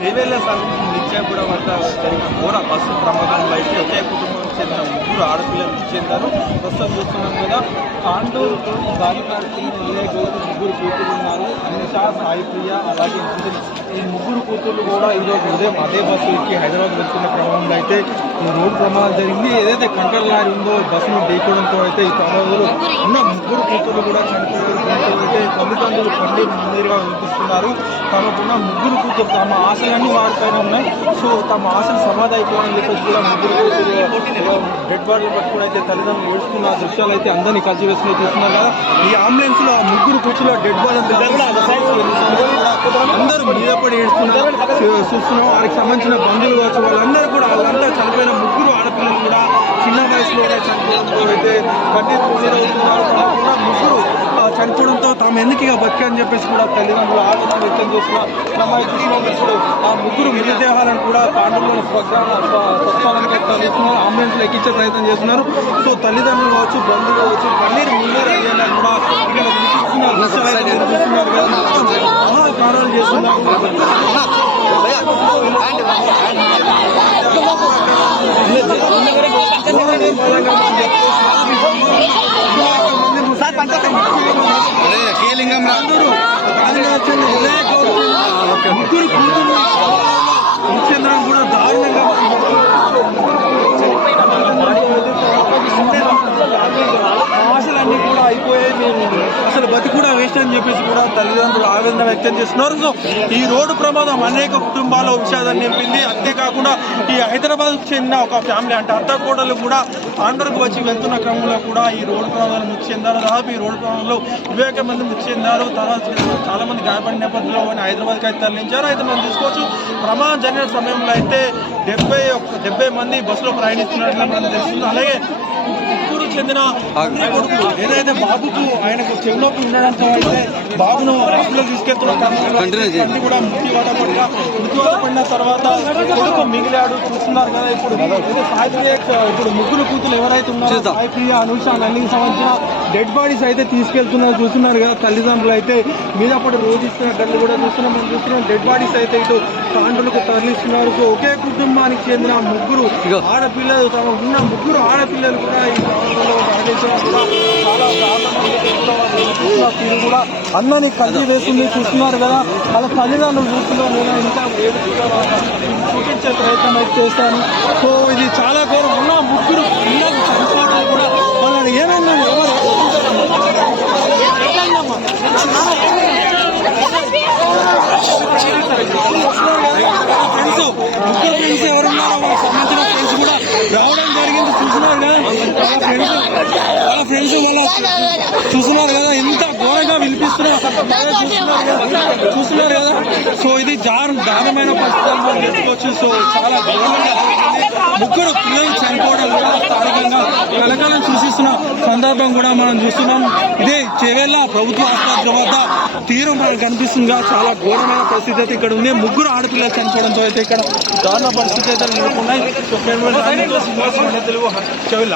చేవేళ్ళ సమీపం నిత్యాపురం వద్ద జరిగిన ఘోర బస్సు ప్రమాదంలో అయితే ఒకే కుటుంబం చెందిన ముగ్గురు ఆడపిల్లలు మృతి చెందారు. ప్రస్తుతం చూస్తున్నాం కదా తాండూరు గాలిపార్కి వినయ్ గౌడ్ ముగ్గురు కూతురు ఉన్నారు. అనిష సాయిప్రియ అలాగే ఇంద్రజిత్. ఈ ముగ్గురు కూతుర్లు కూడా ఈరోజు ఉదయం అదే బస్సు ఎక్కి హైదరాబాద్ వెళ్తున్న క్రమంలో అయితే ఈ రోడ్డు ప్రమాదం జరిగింది. ఏదైతే కంకర్ లారీ ఉందో బస్సును ఢీకోవడంతో అయితే ఈ ప్రమాదంలో ఉన్న ముగ్గురు కూతుర్లు కూడా చనిపోవడంతో అయితే తల్లిదండ్రులు పండి ముందరుగా వినిపిస్తున్నారు. తమకున్న ముగ్గురు కూతురు తమ ఆశలన్నీ వారిపైన ఉన్నాయి. సో తమ ఆశలు సమాధి అయిపోవడం చెప్పేసి కూడా ముగ్గురు కూతురు డెడ్ బాడీలు పట్టుకుని అయితే తల్లిదండ్రులు ఏడుస్తున్న దృశ్యాలు అయితే అందరినీ కలిసి వేసుకుని చూస్తున్నారు కదా. ఈ అంబులెన్స్లో ఆ ముగ్గురు కూర్చులో డెడ్ బాడీ అందరూ మీద పడి ఏడుస్తున్నారు. చూస్తున్నాం. వారికి సంబంధించిన బంధువులు కావచ్చు వాళ్ళందరూ కూడా వాళ్ళంతా చనిపోయిన ముగ్గురు ఆడపిల్లలు కూడా చిన్న వయసులోనే చనిపోవడంతో అయితే కన్నీరు కన్నీరు అవుతున్నారు కాకుండా ముగ్గురు ఆ, తాము ఎందుకు ఇక బతికని చెప్పేసి కూడా తల్లిదండ్రులు ఆలోచన వ్యక్తం క్రమంగా చూసినప్పుడు ఇప్పుడు ఆ ముగ్గురు మృతదేహాలను కూడా పాండవులను స్వగ్రామ స్వస్థానానికి తరలిస్తున్నారు అంబులెన్స్లో ఎక్కించే ప్రయత్నం చేస్తున్నారు సో తల్లిదండ్రులు కావచ్చు బంధువులు కావచ్చు కన్నీరు ముందరు అయ్యేలా కూడా ఇక్కడ చేస్తున్నారు కేలింగం రా ముగ్గురు కూతురు ముఖ్యంద్రం కూడా దారుణంగా ఆశలన్నీ కూడా అయిపోయాయి మేము అసలు బతి కూడా వేస్ట్ అని చెప్పేసి కూడా తల్లిదండ్రులు ఆవేదన వ్యక్తం చేస్తున్నారు. సో ఈ రోడ్డు ప్రమాదం అనేక కుటుంబాల విషాదాన్ని నింపింది. అంతేకాకుండా ఈ హైదరాబాద్ చెందిన ఒక ఫ్యామిలీ అంటే అత్త కోడలు కూడా ఆంధ్రకు వచ్చి వెళ్తున్న క్రమంలో కూడా ఈ రోడ్డు ప్రమాదాలు మృతి చెందారు. దాదాపు ఈ రోడ్డు ప్రమాదంలో వివేక మంది మృతి చెందారు. తర్వాత చాలా మంది గాయపడిన నేపథ్యంలో హైదరాబాద్కి అయితే తరలించారు. అయితే మనం తీసుకోవచ్చు ప్రమాదం జరిగిన సమయంలో అయితే డెబ్బై ఒక డెబ్బై మంది బస్సులో ప్రయాణిస్తున్నట్లు మనకు తెలుస్తుంది. అలాగే ముగ్గురు చెందిన కొడుకు ఏదైతే బాబుకు ఆయనకు చెవిలోకి ఉండడంతో అయితే బాబును హాస్పిటల్ తీసుకెళ్తున్న. తండ్రి కూడా పడిన మృత్యువాత పడిన తర్వాత కొడుకు మిగిలాడు చూస్తున్నారు కదా ఇప్పుడు అయితే సాయి ప్రియ ఇప్పుడు ముగ్గురు కూతురు ఎవరైతే ఉన్నారో చూద్దాం. సాయి ప్రియ అనుష నల్లికి సంబంధించిన డెడ్ బాడీస్ అయితే తీసుకెళ్తున్నారు చూస్తున్నారు కదా తల్లిదండ్రులు అయితే మీద పడి రోధిస్తున్న తల్లి కూడా చూస్తున్నాం మనం చూస్తున్నాం డెడ్ బాడీస్ అయితే ఇటు తాండ్రులకు తరలిస్తున్నారు ఒకే కుటుంబానికి చెందిన ముగ్గురు. ఆడపిల్లలు తమ ఉన్న ముగ్గురు ఆడపిల్లలు కూడా ఈ ప్రాంతంలో మరణించడం కూడా చాలా దారుణంగా చెప్తా వాళ్ళు చూస్తున్న తీరు కూడా అందరినీ కలిసి వేస్తుంది చూస్తున్నారు కదా. వాళ్ళ తల్లిదండ్రులు చూస్తున్నారు లేదా ఇంకా చూపించే ప్రయత్నం అయితే చేస్తాను సో ఇది చాలా ఘోరం. ఉన్న ముగ్గురు పిల్లలు చనిపోవడం కూడా వాళ్ళని ఏమైంది ఎవరు ఫ్రెండ్స్ ముగ్గురు ఫ్రెండ్స్ ఎవరున్నారో వాళ్ళకి సంబంధించిన ఫ్రెండ్స్ కూడా రావడం జరిగింది. చూసినారు కదా. వాళ్ళ ఫ్రెండ్స్ వాళ్ళ ఫ్రెండ్స్ వాళ్ళ చూస్తున్నారు కదా? కదా సో ఇది దారు దారుణమైన పరిస్థితులు మనం సో చాలా ఘోరంగా ముగ్గురు పిల్లలు చనిపోవడం కూడా స్థానికంగా కలకాలం సూచిస్తున్న సందర్భం కూడా మనం చూస్తున్నాం. ఇదే చెవేళ్ళ ప్రభుత్వ ఆసుపత్రి వద్ద తీరం మనకు కనిపిస్తుందిగా. చాలా ఘోరమైన పరిస్థితి అయితే ఇక్కడ ఉంది. ముగ్గురు ఆడపిల్లలు చనిపోవడంతో అయితే ఇక్కడ దారుణ పరిస్థితి అయితే నెలకొన్నాయి. సో, తెలుగు చెవిళ్ళ